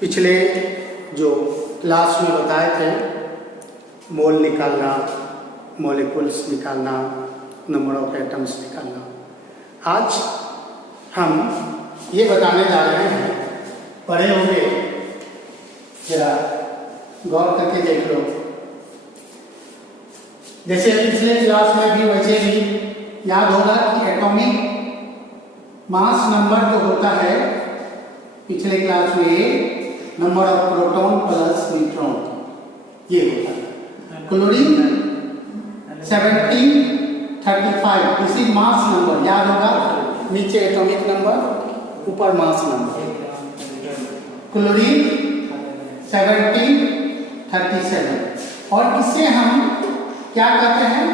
पिछले जो क्लास में बताए थे मोल निकालना, मॉलिक्यूल्स निकालना, नंबर ऑफ एटम्स निकालना, आज हम ये बताने जा रहे हैं। पढ़े होंगे, जरा गौर करके देख लो। जैसे पिछले क्लास में भी वैसे भी याद होगा कि एटॉमिक मास नंबर जो होता है पिछले क्लास में number of proton plus neutron ये होता है। Chlorine 1735 this is mass number, याद होगा, नीचे एटॉमिक नंबर ऊपर मास नंबर। क्लोरीन 1737 और इसे हम क्या कहते हैं?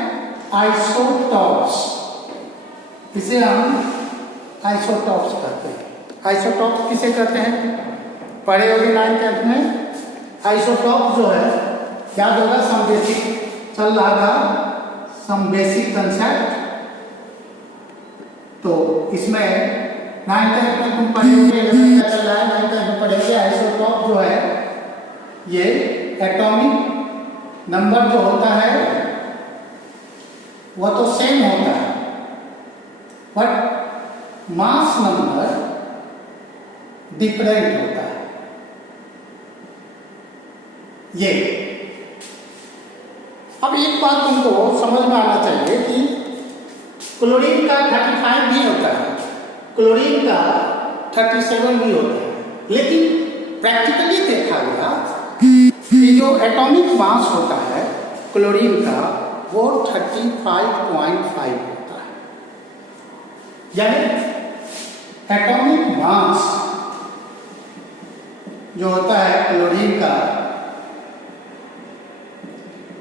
आइसोटॉप्स। इसे हम आइसोटॉप्स कहते हैं। आइसोटॉप्स किसे कहते हैं? पढ़े होंगे 9th में। आइसोटॉप जो है याद होगा, सम बेसिक चल रहा था, सम बेसिक कंसेप्ट। तो इसमें 9th में तुम पढ़े होंगे, क्या चल रहा है 9th में पढ़ेंगे। आइसोटॉप जो है ये एटॉमिक नंबर जो होता है वह तो सेम होता है, बट मास नंबर डिफरेंट होता है। ये अब एक बात तुमको समझ में आना चाहिए कि क्लोरीन का 35 भी होता है, क्लोरीन का 37 भी होता है, लेकिन प्रैक्टिकली देखा गया कि जो एटॉमिक मास होता है क्लोरीन का वो 35.5 होता है। यानी एटॉमिक मास जो होता है क्लोरीन का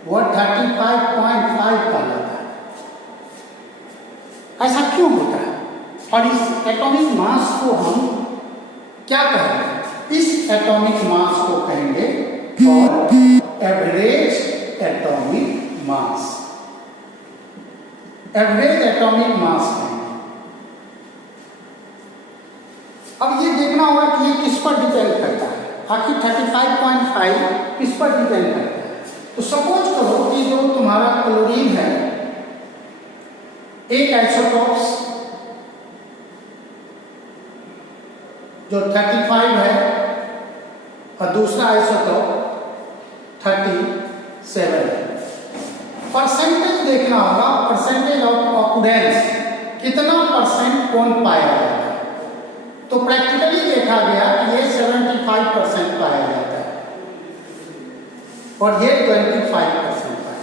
वो 35.5 कहलाता है। ऐसा क्यों होता है? और इस एटॉमिक मास को हम क्या कहेंगे? इस एटॉमिक मास को कहेंगे और average atomic mass. Average atomic mass कहेंगे। अब ये देखना होगा कि ये किस पर डिपेंड करता है। आखिर 35.5 किस पर डिपेंड करता है? तो सपोज करो कि जो तुम्हारा क्लोरीन है, एक आइसोटॉप्स जो 35 है और दूसरा आइसोटॉप 37 है। परसेंटेज देखना होगा, परसेंटेज ऑफ ऑक्यूरेंस, कितना परसेंट कौन पाया जाता है। तो प्रैक्टिकली देखा गया कि ये 75% पाया जाता है और ये 25% पाया जाता है।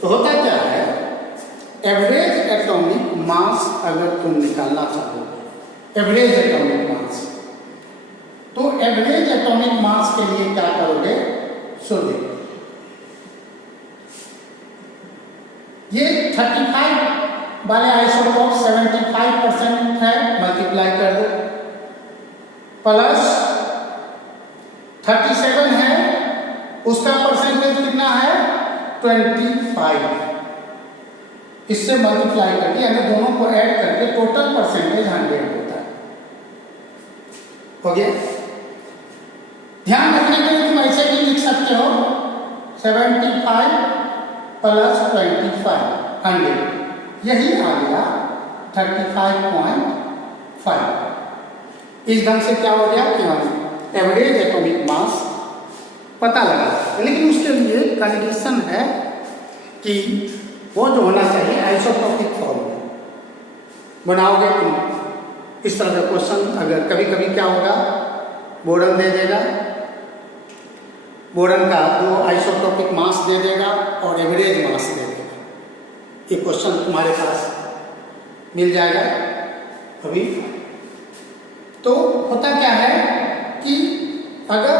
तो होता क्या है, एवरेज एटॉमिक मास अगर तुम निकालना चाहो, एवरेज एटॉमिक मास, तो एवरेज एटॉमिक मास के लिए क्या करोगे? सो देखो, ये 35 वाले आइसोटॉप 75% है, मल्टीप्लाई कर दो, प्लस 37 है, उसका परसेंटेज कितना है? 25। इससे मल्टीप्लाई करके यानी दोनों को ऐड करके टोटल परसेंटेज 100 होता है। हो गया? ध्यान रखने के लिए तुम ऐसे भी लिख सकते हो 75 प्लस 25 100, यही आ गया 35.5। इस ढंग से क्या हो गया कि हम एवरेज एटॉमिक मास पता लगा। लेकिन उसके लिए कंडीशन है कि वो जो होना चाहिए आइसोटॉपिक फॉर्म बनाओगे तुम। इस तरह का क्वेश्चन अगर कभी कभी क्या होगा, बोरन दे देगा, बोरन का दो आइसोटॉपिक मास दे देगा और एवरेज मास दे देगा। ये क्वेश्चन तुम्हारे पास मिल जाएगा अभी। तो होता क्या है कि अगर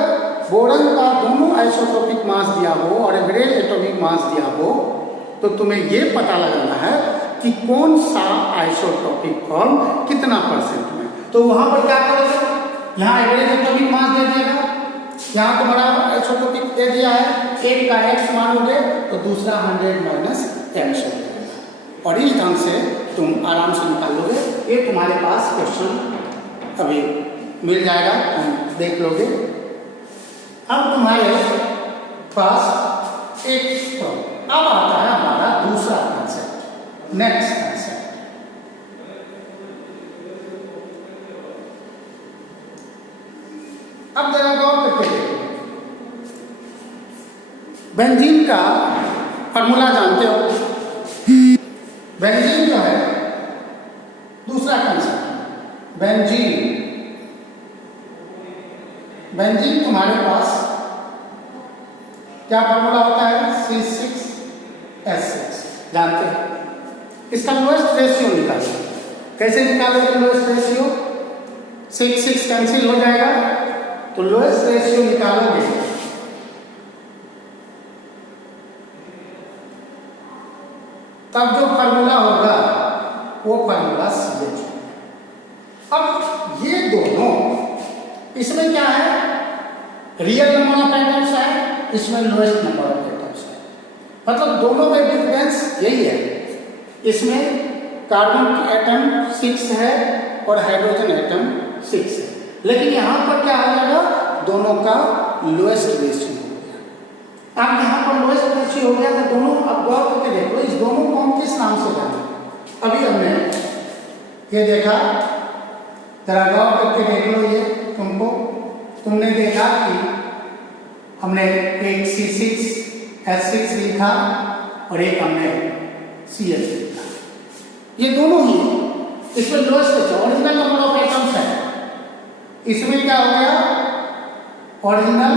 बोरन का दोनों आइसोटॉपिक मास दिया हो और एवरेज एटॉमिक मास दिया हो, तो तुम्हें ये पता लगाना है कि कौन सा आइसोटॉपिक फॉर्म कितना परसेंट में। तो वहां पर क्या करोगे, यहाँ एवरेज एटॉमिक मास दे देगा, यहाँ तुम्हारा आइसोटॉपिक दे दिया है, एक का x मानोगे तो दूसरा 100 माइनस x हो जाएगा और इस ढंग से तुम आराम से निकाल लोगे। ये तुम्हारे पास क्वेश्चन अभी मिल जाएगा, तुम देख लोगे। अब तुम्हारे पास एक प्रॉब्लम, अब आता है हमारा दूसरा कंसेप्ट, नेक्स्ट कंसेप्ट। अब जरा गौर करके देखो, बेंजीन का फॉर्मूला जानते हो? बेंजीन जो है दूसरा कंसेप्ट, बेंजीन। बेंजीन तुम्हारे पास क्या फॉर्मूला होता है? C6H6, जानते हैं। इसका लोएस्ट रेशियो निकालो। कैसे निकालोगे लोएस्ट रेशियो? 6 कैंसिल हो जाएगा, तो लोएस्ट रेशियो निकालोगे तब जो फार्मूला होगा वो फार्मूला CH। अब ये दोनों, इसमें क्या है? रियल नंबर ऑफ एटम्स है, इसमें लोएस्ट नंबर ऑफ एटम्स है, मतलब दोनों में डिफरेंस यही है। इसमें कार्बन एटम 6 है और हाइड्रोजन एटम 6 है, लेकिन यहाँ पर क्या हो जाएगा? दोनों का लोएस्ट रेशियो हो गया। अब यहाँ पर लोएस्ट रेशियो हो गया तो दोनों, अब गौर करके देखो, इस दोनों को हम किस नाम से जाने? अभी हमने ये देखा, जरा गौर करके देख लो, ये तुमने देखा कि हमने एक C6H6 लिखा और एक हमने CH लिखा। ये दोनों ही इसमें lowest ratio, original number of atoms है। इसमें क्या हो गया? ओरिजिनल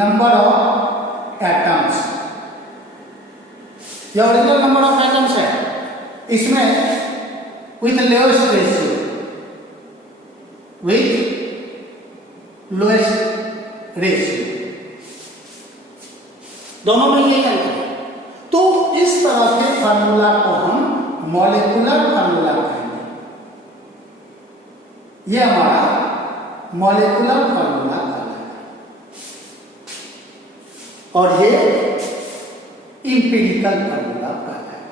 नंबर ऑफ एटम्स, यह ओरिजिनल नंबर ऑफ एटम्स है, इसमें with lowest ratio, with lowest ratio, दोनों में यही अंतर है। तो इस तरह के फार्मूला को हम मॉलिक्यूलर फार्मूला कहेंगे। यह हमारा मॉलिक्यूलर फार्मूला कहलाता है, और ये इंपिरिकल फार्मूला कहलाता है।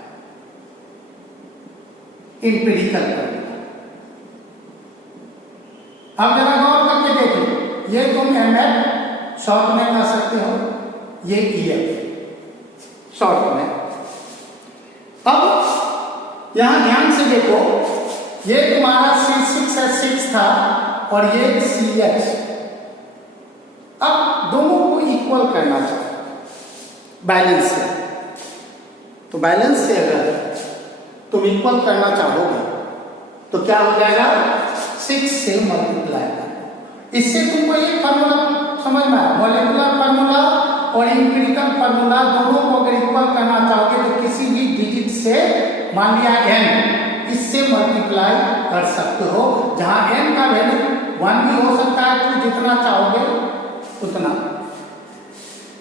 Empirical formula. अब जरा गौर करके देख लो, ये तुम MF शॉर्ट में कह सकते हो, ये EF शॉर्ट में। अब यहां ध्यान से देखो, ये तुम्हारा C6H6 था और ये CH। अब दोनों को इक्वल करना चाहिए बैलेंस से। तो बैलेंस से अगर तुम इक्वल करना चाहोगे तो क्या हो जाएगा? 6 से मल्टीप्लाई करो। इससे तुमको एक फार्मूला समझ में आया, मॉलिक्यूलर फार्मूला और इंपिरिकल फार्मूला दोनों को अगर इक्वल करना चाहोगे तो किसी भी डिजिट से, मान लिया n, इससे मल्टीप्लाई कर सकते हो, जहां n का वैल्यू 1 भी हो सकता है, तो जितना चाहोगे उतना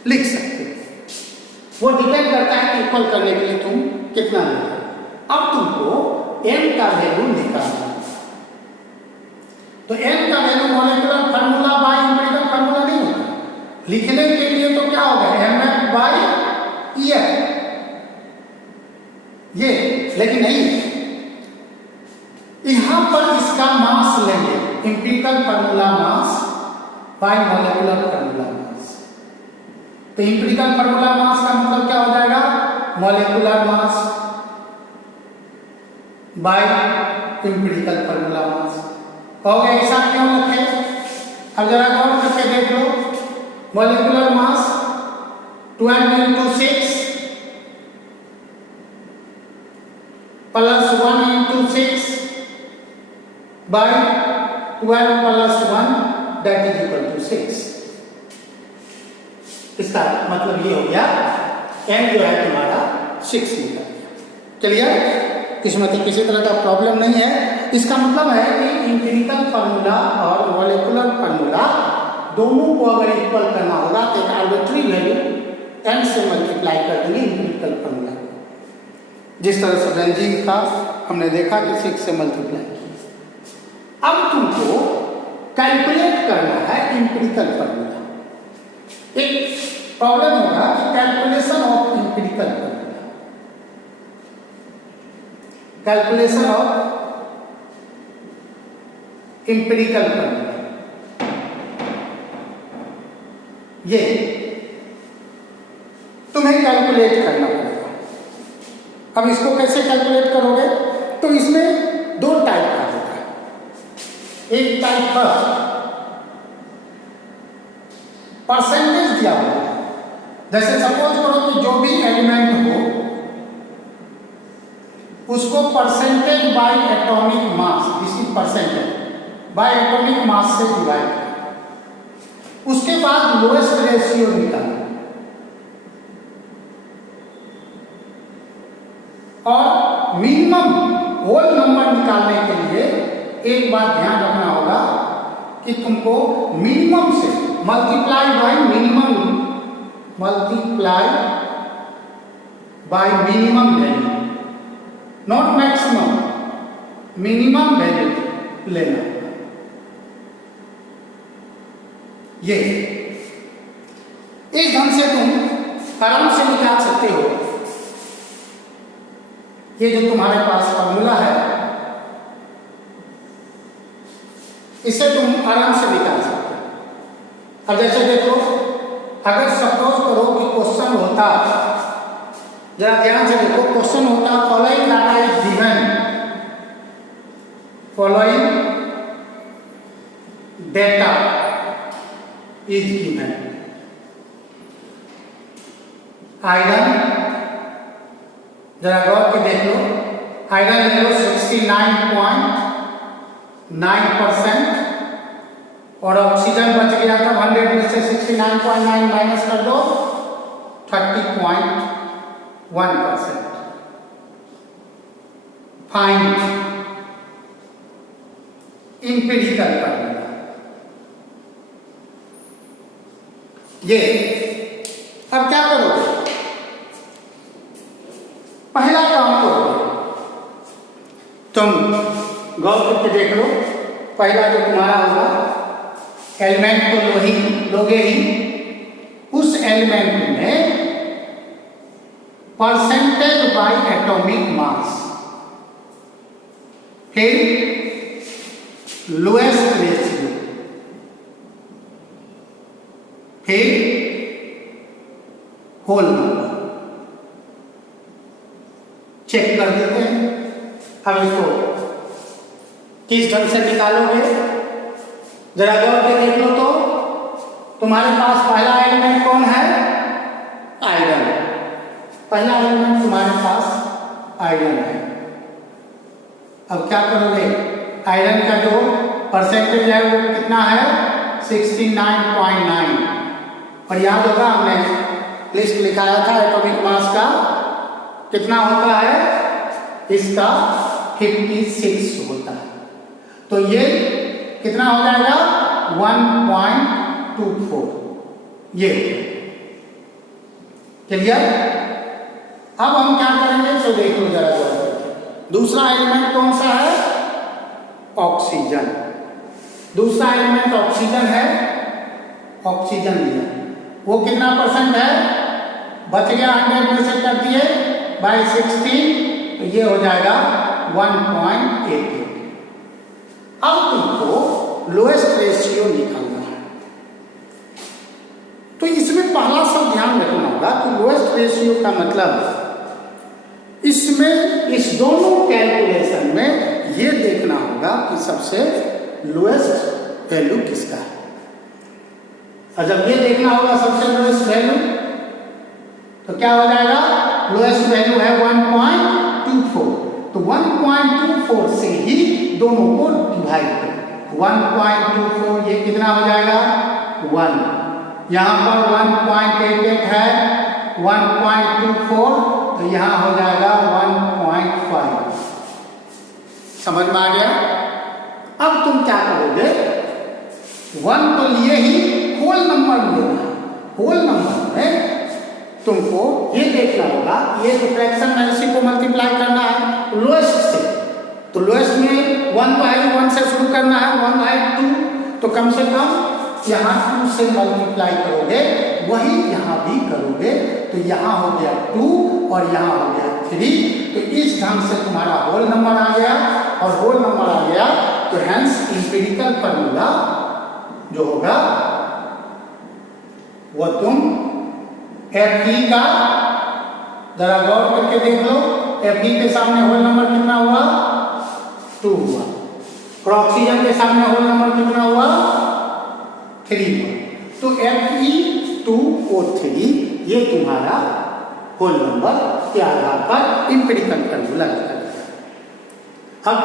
लिख सकते हो। वो डिपेंड करता है कि इक्वल करने के लिए तुम कितना लिखो। अब तुमको n का वैल्यू निकालना, तो n का value molecular formula by empirical formula नहीं होता। लिखने के लिए तो क्या होगा? MF बाय EF, ये, लेकिन नहीं, यहां पर इसका मास लेंगे, empirical formula mass by molecular formula mass. तो इंपिरिकल फार्मूला मास का मतलब क्या हो जाएगा? Molecular mass by empirical formula mass. हो गया? ऐसा क्यों लिखे? अब जरा गौर करके देख लो, मॉलिक्यूलर मास 12 × 6 + 1 × 6 by 12 + 1 = 6। इसका मतलब ये हो गया n जो है तुम्हारा 6 निकल गया। क्लियर? इसमें तो किसी तरह का प्रॉब्लम नहीं है। इसका मतलब है कि इंपिरिकल फार्मूला और मॉलिक्यूलर फार्मूला दोनों को अगर इक्वल करना होगा तो एक आर्बिट्री वैल्यू n से मल्टीप्लाई कर देंगे इंपिरिकल फार्मूला को। जिस तरह से बेंजीन का हमने देखा कि 6 से मल्टीप्लाई किया। अब तुमको कैलकुलेट करना है इंपिरिकल फार्मूला। एक प्रॉब्लम होगा कि calculation of empirical formula, calculation of empirical formula, ये तुम्हें कैलकुलेट करना पड़ेगा। अब इसको कैसे कैलकुलेट करोगे? तो इसमें दो टाइप का होता है। एक टाइप फर्स्ट परसेंटेज दिया हुआ है, जैसे सपोज करो कि जो भी एलिमेंट हो उसको परसेंटेज बाय एटॉमिक मास, इसी परसेंटेज बाय एटॉमिक मास से डिवाइड करो। उसके बाद लोएस्ट रेशियो निकालो और मिनिमम होल नंबर निकालने के लिए एक बात ध्यान रखना होगा कि तुमको मिनिमम से multiply by minimum value, not maximum, minimum value लेना। ये इस ढंग से तुम आराम से निकाल सकते हो। ये जो तुम्हारे पास फॉर्मूला है इसे तुम आराम से निकाल सकते हो। अब जैसे देखो, अगर सपोज करो कि क्वेश्चन होता, जरा ध्यान से देखो, क्वेश्चन होता following data is given, following data is given, iron, जरा गौर के देख लो, आयरन ले लो 69.9% और ऑक्सीजन बच गया था 100 में से 69.9 माइनस कर दो 30.1%। फाइंड इंपेरिकल फॉर्मूला, ये अब क्या करोगे? पहला काम करोगे, तुम गौर करके देख लो, पहला जो तुम्हारा होगा एलिमेंट को लोगे ही, उस एलिमेंट में परसेंटेज बाय एटॉमिक मास, फिर लोएस्ट रेशियो, फिर होल नंबर चेक कर देते हैं। अब इसको किस ढंग से निकालोगे जरा गौर के देख लो। तो तुम्हारे पास पहला एलिमेंट कौन है? आयरन। पहला एलिमेंट तुम्हारे पास आयरन है। अब क्या करोगे? आयरन का जो परसेंटेज है वो कितना है? 69.9। और याद होगा हमने लिस्ट लिखाया था एटॉमिक मास का कितना होता है, इसका 56 होता है। तो ये कितना हो जाएगा? 1.24। ये क्लियर? अब हम क्या करेंगे तो देख लो जरा। दूसरा एलिमेंट कौन सा है? ऑक्सीजन। दूसरा एलिमेंट ऑक्सीजन है। ऑक्सीजन लिया, वो कितना परसेंट है? बच गया 100 में से कर दिए बाय 16, तो ये हो जाएगा 1.88। अब तुमको लोएस्ट रेशियो निकालना है। तो इसमें पहला सब ध्यान रखना होगा कि लोएस्ट रेशियो का मतलब इसमें इस दोनों कैलकुलेशन में ये देखना होगा कि सबसे लोएस्ट वैल्यू किसका है। और जब ये देखना होगा सबसे लोएस्ट वैल्यू, तो क्या हो जाएगा? लोएस्ट वैल्यू है 1.24, तो 1.24 से ही दोनों को डिवाइड करें। 1.24 ये कितना हो जाएगा? 1। यहाँ पर 1.88 है, 1.24 तो यहाँ हो जाएगा 1.5। समझ में आ गया? अब तुम क्या करोगे? 1 तो लिए ही, होल नंबर लेना है। होल नंबर में तुमको ये देखना होगा, ये जो फ्रैक्शन है इसी को मल्टीप्लाई करना है लोएस्ट से। तो लोएस्ट में 1/1 से शुरू करना है, 1/2, तो कम से कम यहाँ 2 से मल्टीप्लाई करोगे, वही यहाँ भी करोगे, तो यहाँ हो गया 2 और यहाँ हो गया 3। तो इस ढंग से तुम्हारा होल नंबर आ गया, और होल नंबर आ गया तो हेंस इंपेरिकल फार्मूला जो होगा वो तुम Fe का जरा गौर करके देख लो, Fe के सामने होल नंबर कितना हुआ 2 हुआ और ऑक्सीजन के सामने होल नंबर कितना हुआ 3 हुआ। तो Fe2O3 ये तुम्हारा होल नंबर के आधार पर इंपेरिकल फार्मूला निकल गया। अब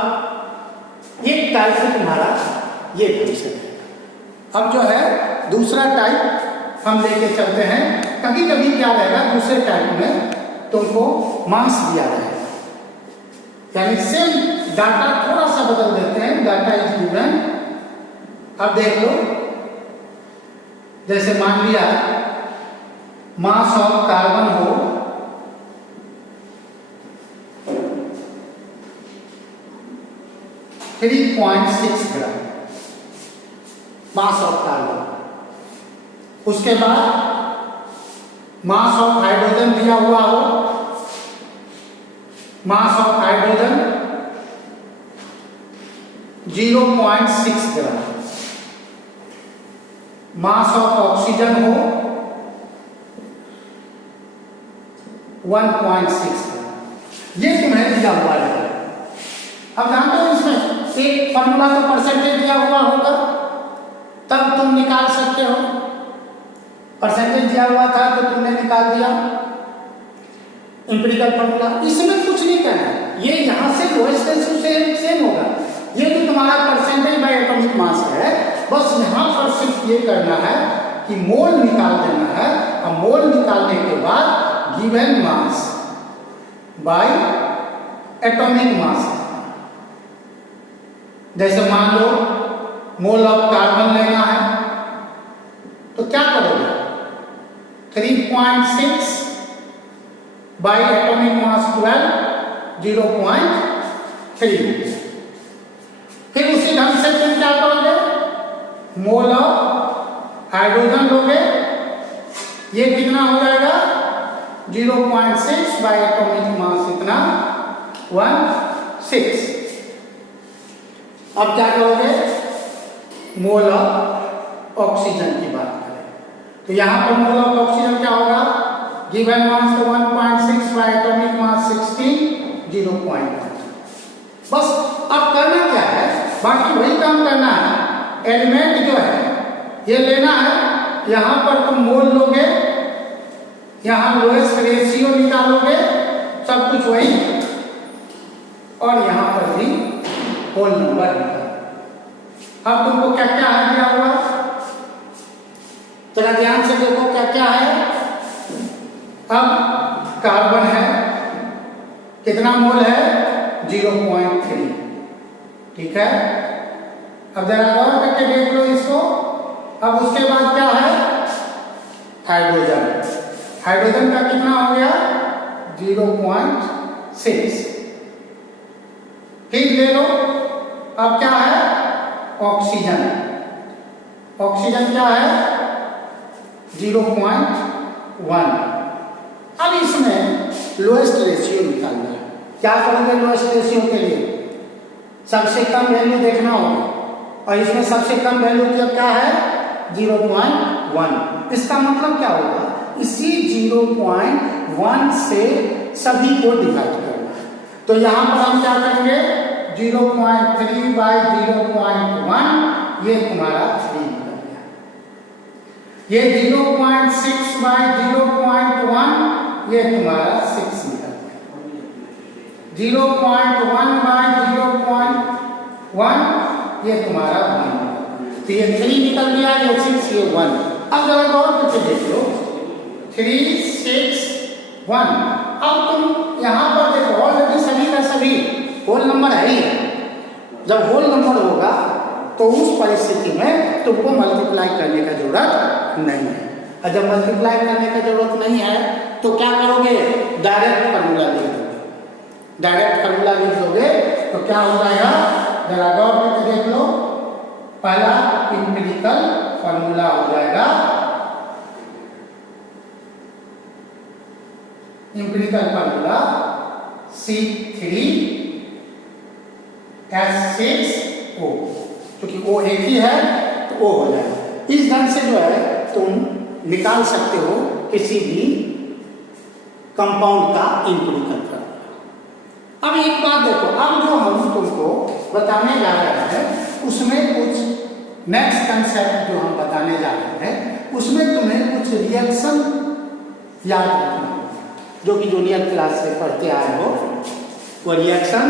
एक टाइप से तुम्हारा ये क्वेश्चन है। अब जो है दूसरा टाइप हम लेके चलते हैं। कभी कभी क्या रहेगा दूसरे टाइप में तुमको मास दिया रहेगा, यानी सेम डाटा थोड़ा सा बदल देते हैं, डाटा इज गिवन। अब देख लो, जैसे मान लिया मास ऑफ कार्बन हो 3.6 ग्राम मास ऑफ कार्बन। उसके बाद मास ऑफ हाइड्रोजन दिया हुआ हो, mass of hydrogen 0.6 gram, mass of oxygen हो 1.6 ग्राम। ये तुम्हें दिया हुआ है। अब जानते हो इसमें एक फॉर्मूला तो परसेंटेज दिया हुआ होगा, तब तुम निकाल सकते हो। परसेंटेज दिया हुआ था तो तुमने निकाल दिया इंपेरिकल फॉर्मूला। इसमें कुछ नहीं करना है, ये यहां से लोएस्ट रेशियो से सेम होगा। ये जो तुम्हारा परसेंटेज बाय एटॉमिक मास है, बस यहां पर सिर्फ ये करना है कि मोल निकाल देना है, और मोल निकालने के बाद given mass by atomic mass. जैसे मान लो मोल ऑफ कार्बन लेना है तो क्या करोगे 3.6 बाई एटॉमिक मास 12 0.3। फिर उसी ढंग से तुम क्या करोगे मोल ऑफ हाइड्रोजन लोगे, ये कितना हो जाएगा 0.6 बाई एटॉमिक मास इतना 1.6। अब क्या करोगे मोल ऑफ ऑक्सीजन की बात करें तो यहां पर मोल ऑफ ऑक्सीजन क्या होगा गिवन मास तो 1.6 बाय एटॉमिक मास 16 0.1। बस अब करना क्या है, बाकी वही काम करना है। एलिमेंट जो है ये लेना है, यहां पर तुम मोल लोगे, यहां लोएस्ट रेशियो निकालोगे, सब कुछ वही, और यहां पर भी होल नंबर निकाल। अब तुमको क्या क्या है दिया हुआ, जरा ध्यान से देखो क्या क्या है। अब कार्बन है, कितना मोल है 0.3, ठीक है। अब जरा गौर करके देख लो इसको। अब उसके बाद क्या है हाइड्रोजन, हाइड्रोजन का कितना हो गया 0.6। फिर ले लो, अब क्या है ऑक्सीजन, ऑक्सीजन क्या है 0.1। अब इसमें लोएस्ट रेशियो निकालना है। क्या करोगे लोएस्ट रेशियो के लिए सबसे कम वैल्यू देखना होगा, और इसमें सबसे कम वैल्यू क्या है 0.1। इसका मतलब क्या होगा इसी 0.1 से सभी को डिवाइड करना है। तो यहां पर हम क्या करेंगे 0.3 बाई 0.1, ये तुम्हारा 3 निकल गया। ये 0.6 बाई 0.1, ये तुम्हारा 6 निकल गया। 0.1 बाई 0.1, ये तुम्हारा 1। तो ये 3 निकल गया, ये 6, ये 1। अब जरा गौर करके देख लो 3, 6, 1। अब तुम यहां पर देखो ऑलरेडी सभी का सभी होल नंबर है ही है। जब होल नंबर होगा तो उस परिस्थिति में तुमको मल्टीप्लाई करने का जरूरत नहीं है, और जब मल्टीप्लाई करने का जरूरत नहीं है तो क्या करोगे डायरेक्ट फार्मूला लिख दोगे। डायरेक्ट फार्मूला लिख दोगे तो क्या हो जाएगा जरा गौर करके देख लो। पहला इंपेरिकल फार्मूला हो जाएगा, इंपेरिकल फार्मूला C3H6 O, क्योंकि O एक ही है तो O हो जाएगा। इस ढंग से जो है तुम निकाल सकते हो किसी भी कंपाउंड का इंप्रूवमेंट करना। अब एक बात देखो, अब जो हम तुमको बताने जा रहे हैं उसमें कुछ नेक्स्ट कंसेप्ट जो हम बताने जा रहे हैं उसमें तुम्हें कुछ रिएक्शन याद रखना होगा, जो कि जूनियर क्लास से पढ़ते आए हो। वो रिएक्शन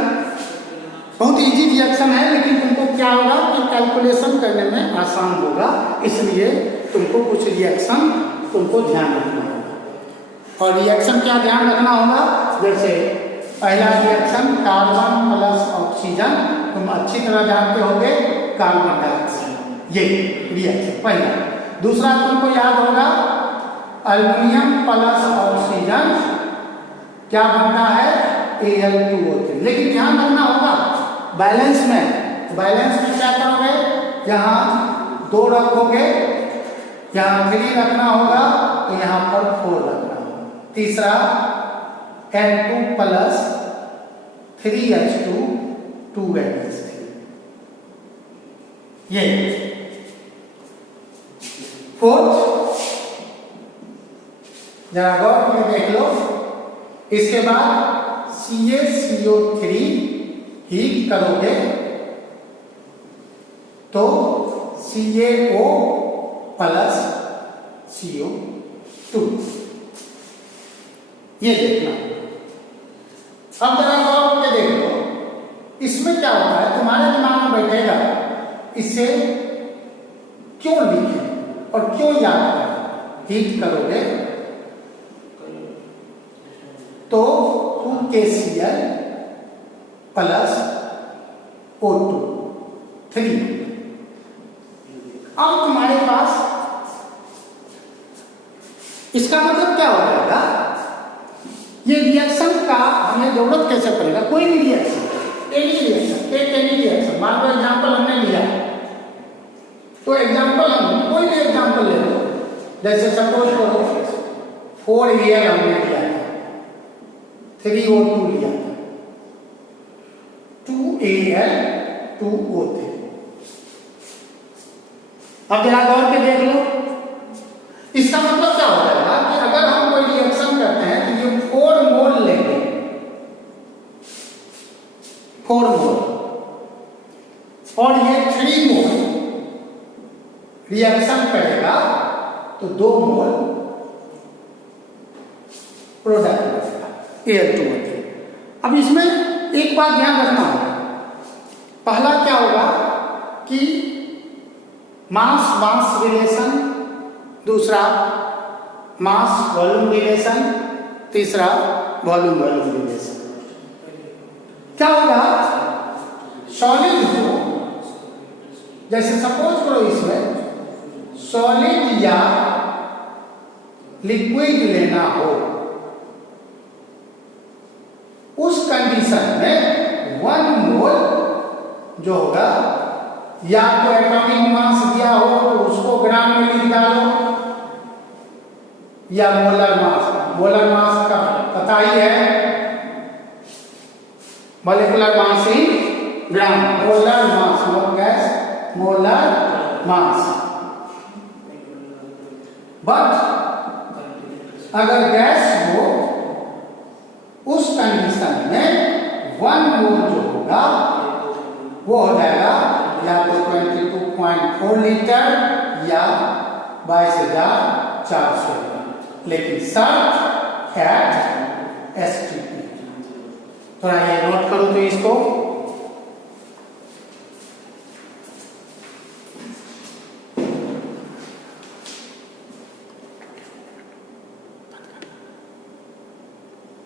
बहुत इजी रिएक्शन है, लेकिन तुमको क्या होगा कि कैलकुलेशन करने में आसान होगा, इसलिए तुमको कुछ रिएक्शन तुमको ध्यान रखना होगा। और रिएक्शन क्या ध्यान रखना होगा, जैसे पहला रिएक्शन कार्बन प्लस ऑक्सीजन, तुम अच्छी तरह जानते होगे, कार्बन डाइऑक्साइड, ये रिएक्शन पहला। दूसरा तुमको याद होगा एल्युमिनियम प्लस ऑक्सीजन क्या बनता है, Al2O3। लेकिन ध्यान रखना होगा बैलेंस में, बैलेंस में क्या करोगे, यहाँ 2 रखोगे, यहाँ 3 रखना होगा तो यहाँ पर 4 रखना होगा। तीसरा N2 प्लस 3H2 2NH3, ये। फोर्थ जरा गौर में देख लो, इसके बाद CaCO3 हीट करोगे तो CaO प्लस CO2, ये देखना। अब जरा गौर करके देख लो, इसमें क्या होता है, तुम्हारे दिमाग में बैठेगा इसे क्यों लिखे और क्यों याद करें। हीट करोगे तो 2KCl प्लस O2 3। अब तुम्हारे पास इसका मतलब क्या हो जाएगा, ये रिएक्शन का हमें जरूरत कैसे पड़ेगा, कोई भी रिएक्शन, एनी रिएक्शन, मान लो एग्जाम्पल हमने लिया तो एग्जाम्पल हम कोई भी एग्जाम्पल ले लो, जैसे सपोज करो 4Al हमने लिया, 3O2 लिया, 2Al 2O3। अब जरा गौर के देख लो, इसका मतलब क्या हो जाएगा कि अगर हम कोई रिएक्शन करते हैं तो ये 4 मोल लेंगे, 4 मोल, और ये 3 मोल रिएक्शन करेगा तो 2 मोल प्रोडक्ट बनेगा Al2O3। अब इसमें एक बात ध्यान रखना होगा, पहला क्या होगा कि मास मास रिलेशन, दूसरा मास वॉल्यूम रिलेशन, तीसरा वॉल्यूम वॉल्यूम रिलेशन। क्या होगा, सॉलिड हो, जैसे सपोज करो इसमें सॉलिड या लिक्विड लेना हो, उस कंडीशन में 1 मोल जो होगा, या तो एटॉमिक मास दिया हो तो उसको ग्राम में लिख डालो, या मोलर मास का पता ही है, molecular mass in gram, molar mass, molar mass. But अगर गैस हो उस कंडीशन में 1 मोल जो होगा वो हो जाएगा या तो 22.4 लीटर या 22,400, लेकिन शर्त एट STP। थोड़ा ये नोट करो तो